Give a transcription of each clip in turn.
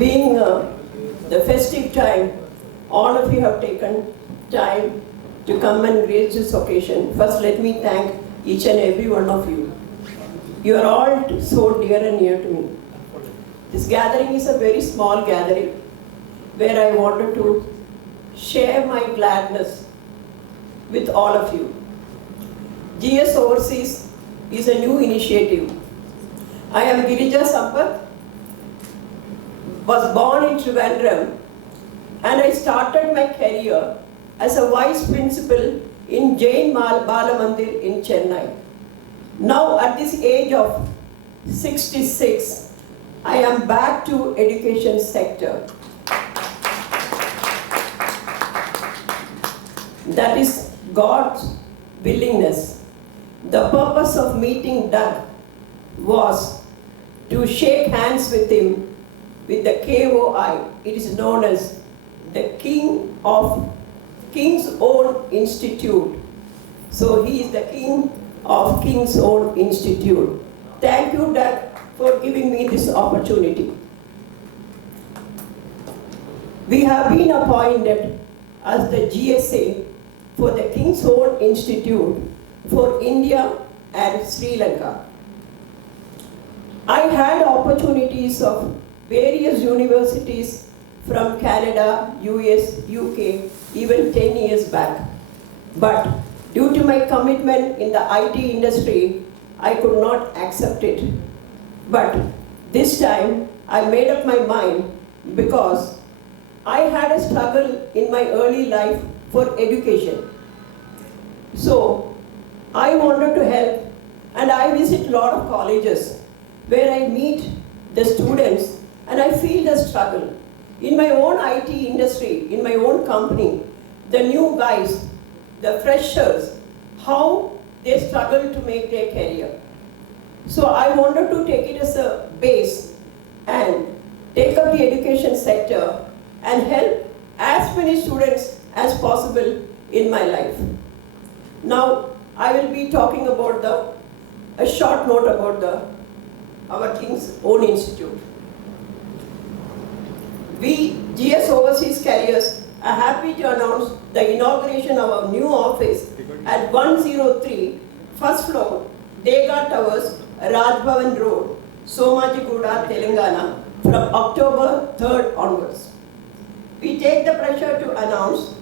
Being the festive time, all of you have taken time to come and grace this occasion. First, let me thank each and every one of you. You are all so dear and near to me. This gathering is a very small gathering where I wanted to share my gladness with all of you. GS Overseas is a new initiative. I am Girija Sampath, was born in Trivandrum, and I started my career as a vice principal in Jain Bala Mandir in Chennai. Now at this age of 66, I am back to education sector. That is God's willingness. The purpose of meeting Doug was to shake hands with him with the KOI. It is known as the King's Own Institute. So he is the King of King's Own Institute. Thank you, Doug, for giving me this opportunity. We have been appointed as the GSA for the King's Own Institute for India and Sri Lanka. I had opportunities of various universities from Canada, US, UK, even 10 years back. But due to my commitment in the IT industry, I could not accept it. But this time, I made up my mind because I had a struggle in my early life for education. So I wanted to help, and I visit a lot of colleges where I meet the students and I feel the struggle. In my own IT industry, in my own company, the new guys, the freshers, how they struggle to make their career. So I wanted to take it as a base and take up the education sector and help as many students as possible in my life. Now, I will be talking about a short note about our King's Own Institute. We, GS Overseas Careers, are happy to announce the inauguration of our new office at 103, first floor, Dega Towers, Rajbhawan Road, Somajiguda, Telengana, from October 3rd onwards. We take the pleasure to announce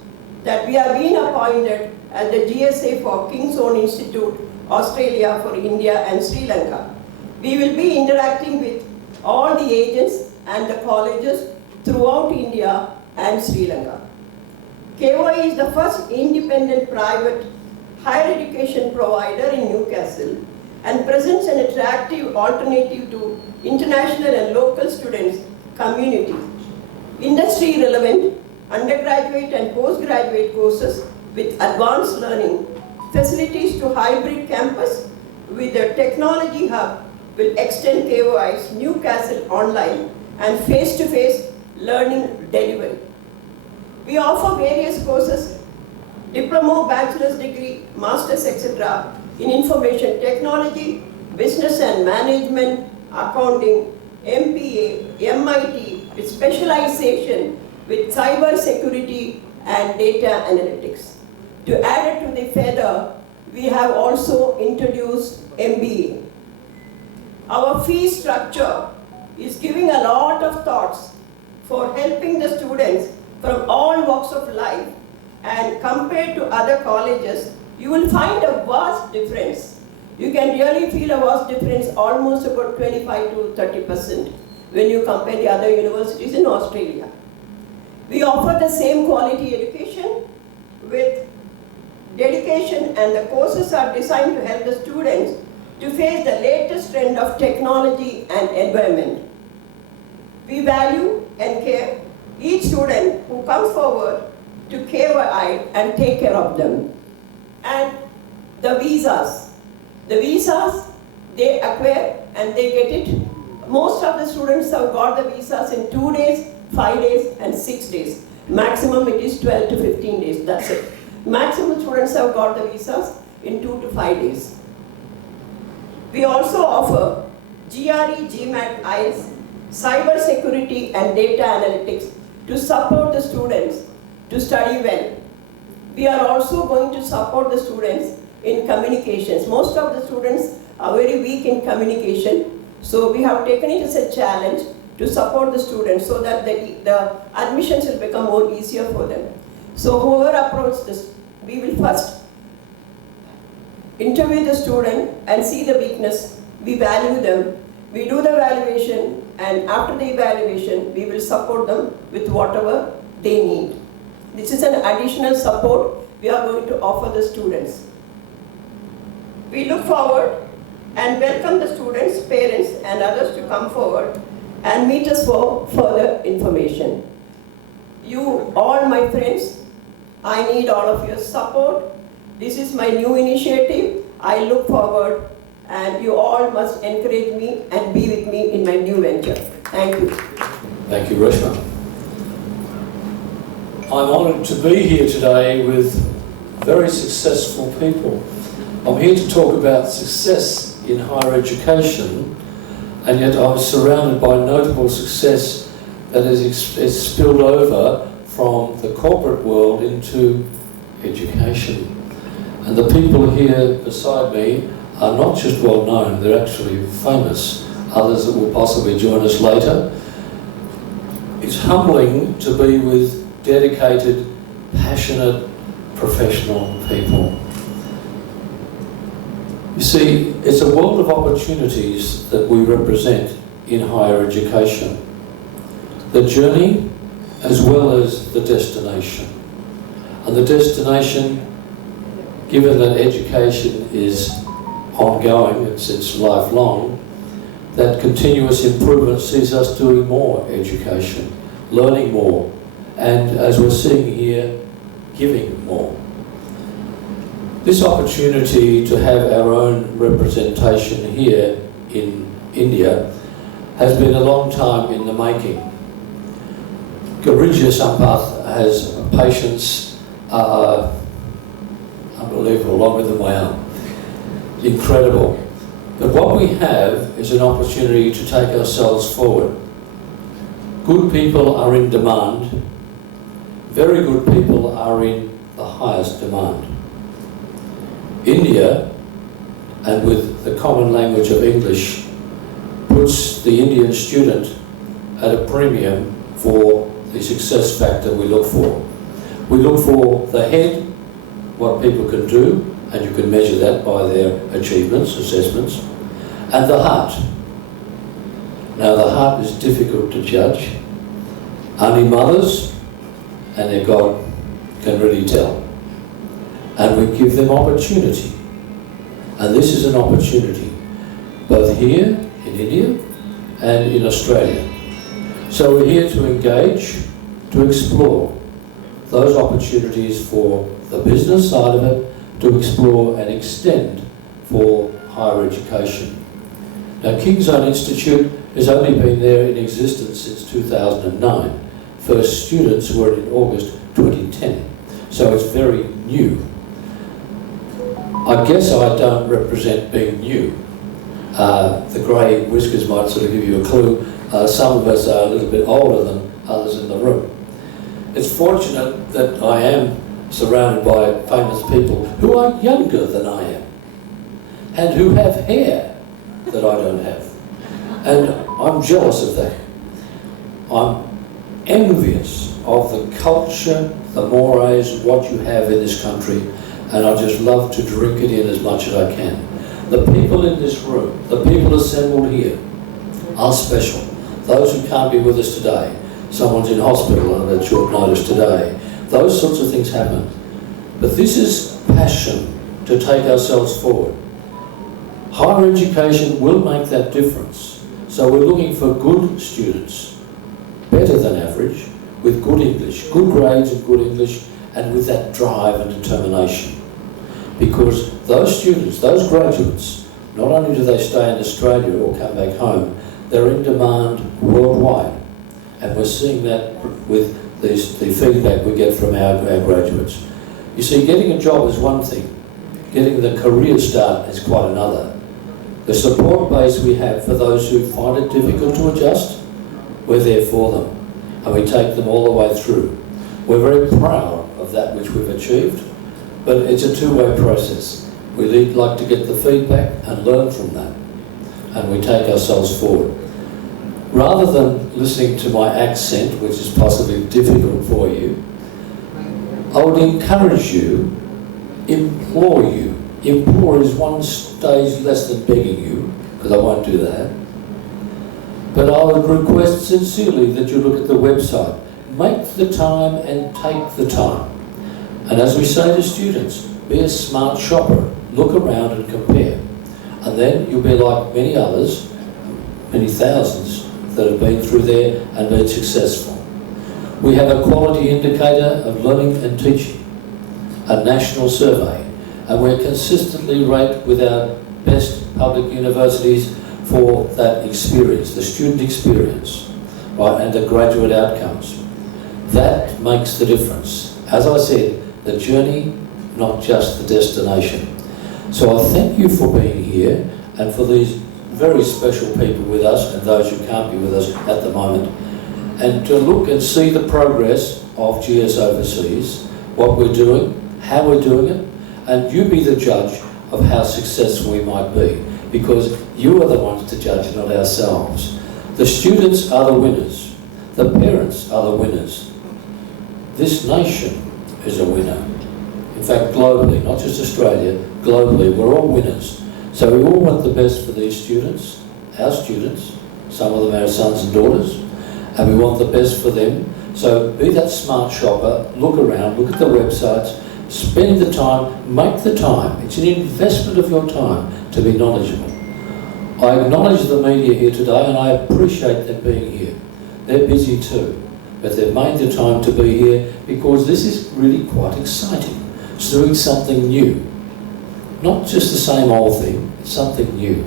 that we have been appointed as the GSA for King's Own Institute, Australia for India and Sri Lanka. We will be interacting with all the agents and the colleges throughout India and Sri Lanka. KOI is the first independent private higher education provider in Newcastle and presents an attractive alternative to international and local students' community. Industry relevant undergraduate and postgraduate courses with advanced learning, facilities to hybrid campus with a technology hub will extend KOI's Newcastle online and face-to-face learning delivery. We offer various courses, diploma, bachelor's degree, master's, etc. in information technology, business and management, accounting, MPA, MIT, with specialization with cyber security and data analytics. To add it to the feather, we have also introduced MBA. Our fee structure is giving a lot of thoughts for helping the students from all walks of life, and compared to other colleges, you will find a vast difference. You can really feel a vast difference, almost about 25 to 30% when you compare the other universities in Australia. We offer the same quality education with dedication, and the courses are designed to help the students to face the latest trend of technology and environment. We value and care each student who comes forward to KOI and take care of them. And the visas, they acquire and they get it. Most of the students have got the visas in 2 days, 5 days and 6 days. Maximum it is 12 to 15 days, that's it. Maximum students have got the visas in 2 to 5 days. We also offer GRE, GMAT, IELTS cyber security and data analytics to support the students to study well. We are also going to support the students in communications. Most of the students are very weak in communication, so we have taken it as a challenge to support the students so that the admissions will become more easier for them. So whoever approaches this, we will first interview the student and see the weakness. We value them. We do the evaluation, and after the evaluation, we will support them with whatever they need. This is an additional support we are going to offer the students. We look forward and welcome the students, parents, and others to come forward and meet us for further information. You, all my friends, I need all of your support. This is my new initiative. I look forward, and you all must encourage me and be with me in my new venture. Thank you. Thank you, Reshma. I'm honoured to be here today with very successful people. I'm here to talk about success in higher education, and yet I'm surrounded by notable success that is spilled over from the corporate world into education. And the people here beside me are not just well known, they're actually famous. Others that will possibly join us later. It's humbling to be with dedicated, passionate, professional people. You see, it's a world of opportunities that we represent in higher education. The journey as well as the destination. And the destination, given that education is ongoing, it's lifelong, that continuous improvement sees us doing more education, learning more, and as we're seeing here, giving more. This opportunity to have our own representation here in India has been a long time in the making. Garijya Sampath has patience unbelievable, longer than my own. Incredible. But what we have is an opportunity to take ourselves forward. Good people are in demand. Very good people are in the highest demand. India, and with the common language of English, puts the Indian student at a premium for the success factor we look for. We look for the head, what people can do, and you can measure that by their achievements, assessments, and the heart. Now the heart is difficult to judge. Only mothers and their God can really tell. And we give them opportunity. And this is an opportunity, both here in India and in Australia. So we're here to engage, to explore those opportunities for the business side of it, to explore and extend for higher education. Now, King's Own Institute has only been there in existence since 2009. First students were in August 2010, so it's very new. I guess I don't represent being new. The grey whiskers might sort of give you a clue. Some of us are a little bit older than others in the room. It's fortunate that I am surrounded by famous people who are younger than I am and who have hair that I don't have. And I'm jealous of that. I'm envious of the culture, the mores, what you have in this country, and I just love to drink it in as much as I can. The people in this room, the people assembled here, are special. Those who can't be with us today, someone's in hospital at short notice today, those sorts of things happen. But this is passion to take ourselves forward. Higher education will make that difference. So we're looking for good students, better than average, with good English, good grades in good English, and with that drive and determination. Because those students, those graduates, not only do they stay in Australia or come back home, they're in demand worldwide. And we're seeing that with the feedback we get from our graduates. You see, getting a job is one thing. Getting the career start is quite another. The support base we have for those who find it difficult to adjust, we're there for them, and we take them all the way through. We're very proud of that which we've achieved, but it's a two-way process. We like to get the feedback and learn from that, and we take ourselves forward. Rather than listening to my accent, which is possibly difficult for you, I would encourage you, implore you. Implore is one stage less than begging you, because I won't do that. But I would request sincerely that you look at the website. Make the time and take the time. And as we say to students, be a smart shopper. Look around and compare. And then you'll be like many others, many thousands, that have been through there and been successful. We have a quality indicator of learning and teaching, a national survey, and we're consistently rated with our best public universities for that experience, the student experience, right, and the graduate outcomes. That makes the difference. As I said, the journey, not just the destination. So I thank you for being here and for these very special people with us and those who can't be with us at the moment, and to look and see the progress of GS Overseas, what we're doing, how we're doing it, and you be the judge of how successful we might be, because you are the ones to judge, not ourselves. The students are the winners. The parents are the winners. This nation is a winner. In fact, globally, not just Australia, globally, we're all winners. So we all want the best for these students, our students, some of them are our sons and daughters, and we want the best for them. So be that smart shopper, look around, look at the websites, spend the time, make the time. It's an investment of your time to be knowledgeable. I acknowledge the media here today and I appreciate them being here. They're busy too, but they've made the time to be here because this is really quite exciting. It's doing something new. Not just the same old thing, it's something new.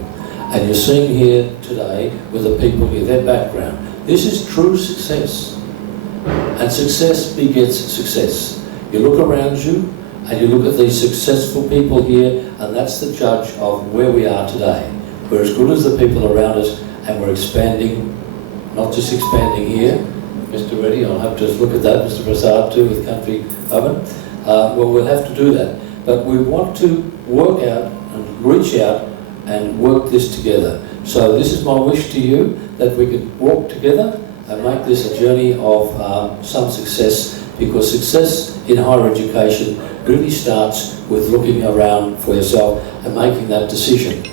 And you're seeing here today with the people here, their background. This is true success. And success begets success. You look around you and you look at these successful people here, and that's the judge of where we are today. We're as good as the people around us, and we're expanding, not just expanding here. Mr. Reddy, I'll have to look at that, Mr. Prasad too, with Country Oven. Well, we'll have to do that. But we want to work out and reach out and work this together. So this is my wish to you, that we could walk together and make this a journey of some success, because success in higher education really starts with looking around for yourself and making that decision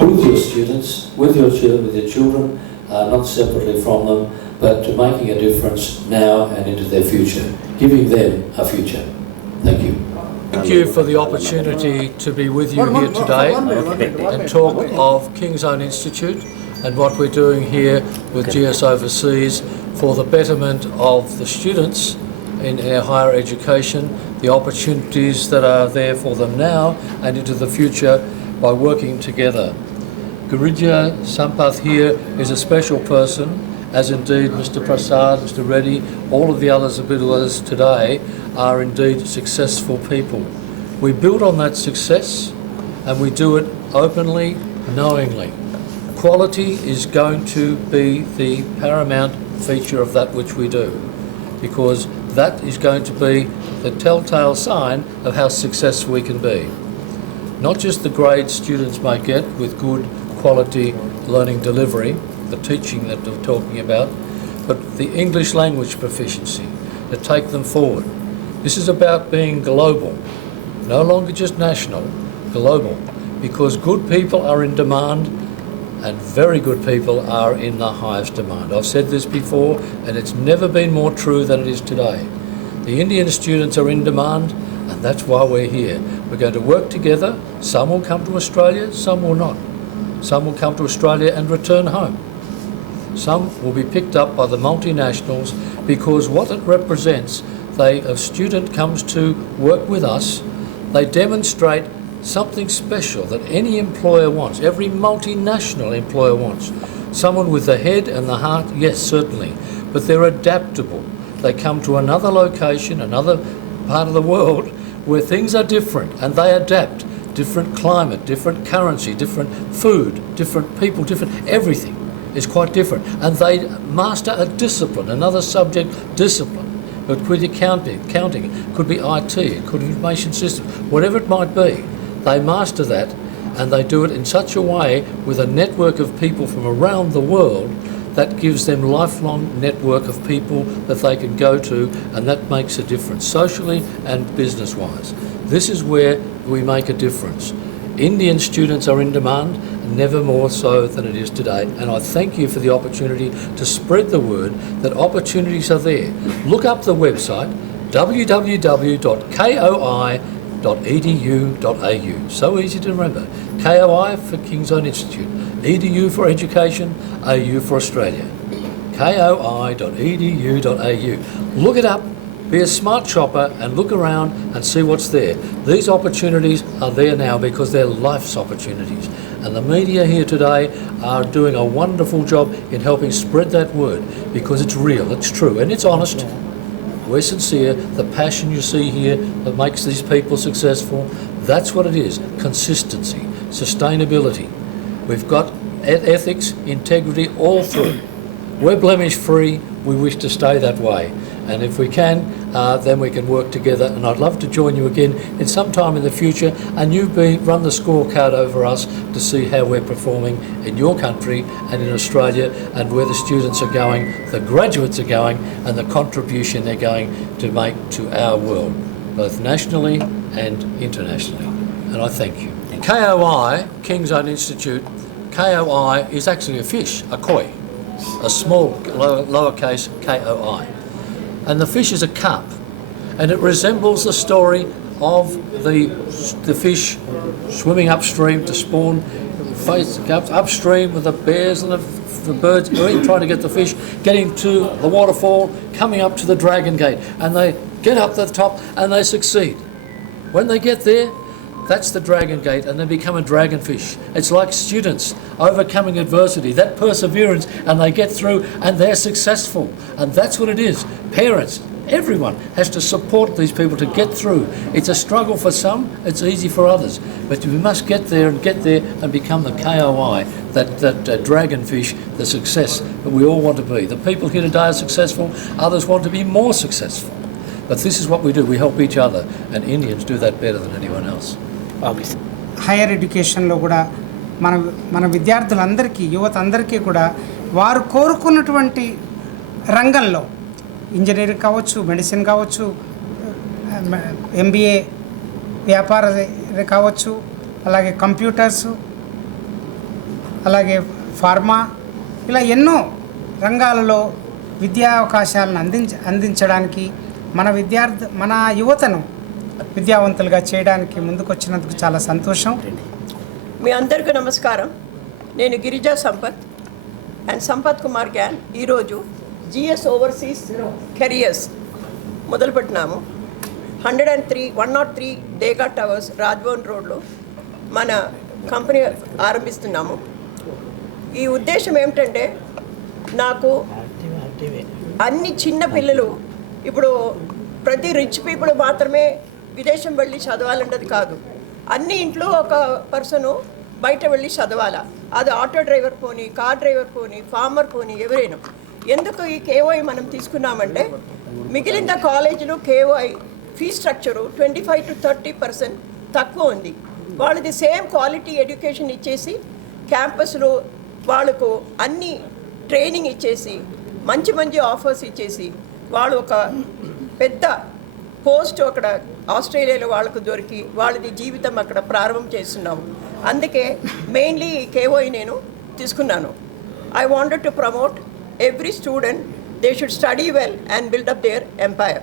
with your students, with your children, not separately from them, but to making a difference now and into their future, giving them a future. Thank you. Thank you for the opportunity to be with you here today and talk of King's Own Institute and what we're doing here with GS Overseas for the betterment of the students in our higher education, the opportunities that are there for them now and into the future by working together. Girija Sampath here is a special person, as indeed Mr. Prasad, Mr. Reddy, all of the others with us today are indeed successful people. We build on that success and we do it openly, knowingly. Quality is going to be the paramount feature of that which we do, because that is going to be the telltale sign of how successful we can be. Not just the grades students may get with good quality learning delivery, the teaching that we're talking about, but the English language proficiency to take them forward. This is about being global, no longer just national, global, because good people are in demand and very good people are in the highest demand. I've said this before and it's never been more true than it is today. The Indian students are in demand and that's why we're here. We're going to work together. Some will come to Australia, some will not. Some will come to Australia and return home. Some will be picked up by the multinationals because what it represents, a student comes to work with us, they demonstrate something special that any employer wants, every multinational employer wants. Someone with the head and the heart, yes, certainly, but they're adaptable. They come to another location, another part of the world where things are different and they adapt. Different climate, different currency, different food, different people, different everything. is quite different. And they master a discipline, another subject discipline. It could be counting, it could be IT, it could be information systems, whatever it might be. They master that, and they do it in such a way with a network of people from around the world that gives them lifelong network of people that they can go to, and that makes a difference socially and business-wise. This is where we make a difference. Indian students are in demand, never more so than it is today, and I thank you for the opportunity to spread the word that opportunities are there. Look up the website www.koi.edu.au. So easy to remember. KOI for King's Own Institute, EDU for Education, AU for Australia. koi.edu.au. Look it up. Be a smart shopper and look around and see what's there. These opportunities are there now because they're life's opportunities. And the media here today are doing a wonderful job in helping spread that word because it's real, it's true, and it's honest. We're sincere. The passion you see here that makes these people successful, that's what it is. Consistency, sustainability. We've got ethics, integrity all through. We're blemish free. We wish to stay that way. And if we can, then we can work together. And I'd love to join you again in some time in the future. And you run the scorecard over us to see how we're performing in your country and in Australia, and where the students are going, the graduates are going, and the contribution they're going to make to our world, both nationally and internationally. And I thank you. KOI, King's Own Institute, KOI is actually a fish, a koi, a small lowercase KOI. And the fish is a carp, and it resembles the story of the fish swimming upstream to spawn, upstream with the bears and the birds trying to get the fish, getting to the waterfall, coming up to the Dragon Gate, and they get up to the top and they succeed. When they get there, that's the Dragon Gate, and they become a dragonfish. It's like students overcoming adversity, that perseverance, and they get through and they're successful. And that's what it is. Parents, everyone has to support these people to get through. It's a struggle for some, it's easy for others. But we must get there and become the KOI, that dragonfish, the success that we all want to be. The people here today are successful, others want to be more successful. But this is what we do, we help each other, and Indians do that better than anyone else. Hire ఎడ్యుకేషన్లో కూడా మన విద్యార్థులందరికీ యువత అందరికీ కూడా వారు కోరుకున్నటువంటి రంగంలో ఇంజనీరింగ్ కావచ్చు, మెడిసిన్ కావచ్చు, MBA వ్యాపార కావచ్చు, అలాగే కంప్యూటర్స్, అలాగే ఫార్మా, ఇలా ఎన్నో రంగాలలో విద్యా అవకాశాలను అందించడానికి మన యువతను విద్యావంతులుగా చేయడానికి ముందుకొచ్చినందుకు చాలా సంతోషం. మీ అందరికీ నమస్కారం. నేను గిరిజా సంపత్ అండ్ సంపత్ కుమార్ గ్యాన్ ఈరోజు GS ఓవర్సీస్ కెరియర్స్ మొదలుపెట్టినాము. 103 డేగా టవర్స్ రాజ్భవన్ రోడ్లో మన కంపెనీ ఆరంభిస్తున్నాము. ఈ ఉద్దేశం ఏమిటంటే, నాకు అన్ని చిన్న పిల్లలు, ఇప్పుడు ప్రతి రిచ్ పీపుల్ మాత్రమే విదేశం వెళ్ళి చదవాలన్నది కాదు. అన్ని ఇంట్లో ఒక పర్సను బయట వెళ్ళి చదవాలా. అది ఆటో డ్రైవర్ పోని, కార్ డ్రైవర్ పోని, ఫార్మర్ పోని, ఎవరైనా. ఎందుకు ఈ KOI మనం తీసుకున్నామంటే, మిగిలిన కాలేజీలో KOI ఫీ స్ట్రక్చరు 25 to 30% తక్కువ ఉంది. వాళ్ళది సేమ్ క్వాలిటీ ఎడ్యుకేషన్ ఇచ్చేసి, క్యాంపస్లో వాళ్ళకు అన్ని ట్రైనింగ్ ఇచ్చేసి, మంచి మంచి ఆఫర్స్ ఇచ్చేసి, వాళ్ళు ఒక పెద్ద పోస్ట్ అక్కడ ఆస్ట్రేలియాలో వాళ్ళకు దొరికి వాళ్ళది జీవితం అక్కడ ప్రారంభం చేస్తున్నాము. అందుకే మెయిన్లీ ఈ KOI నేను తీసుకున్నాను. I wanted to promote every student, they should study well and build up their umpire.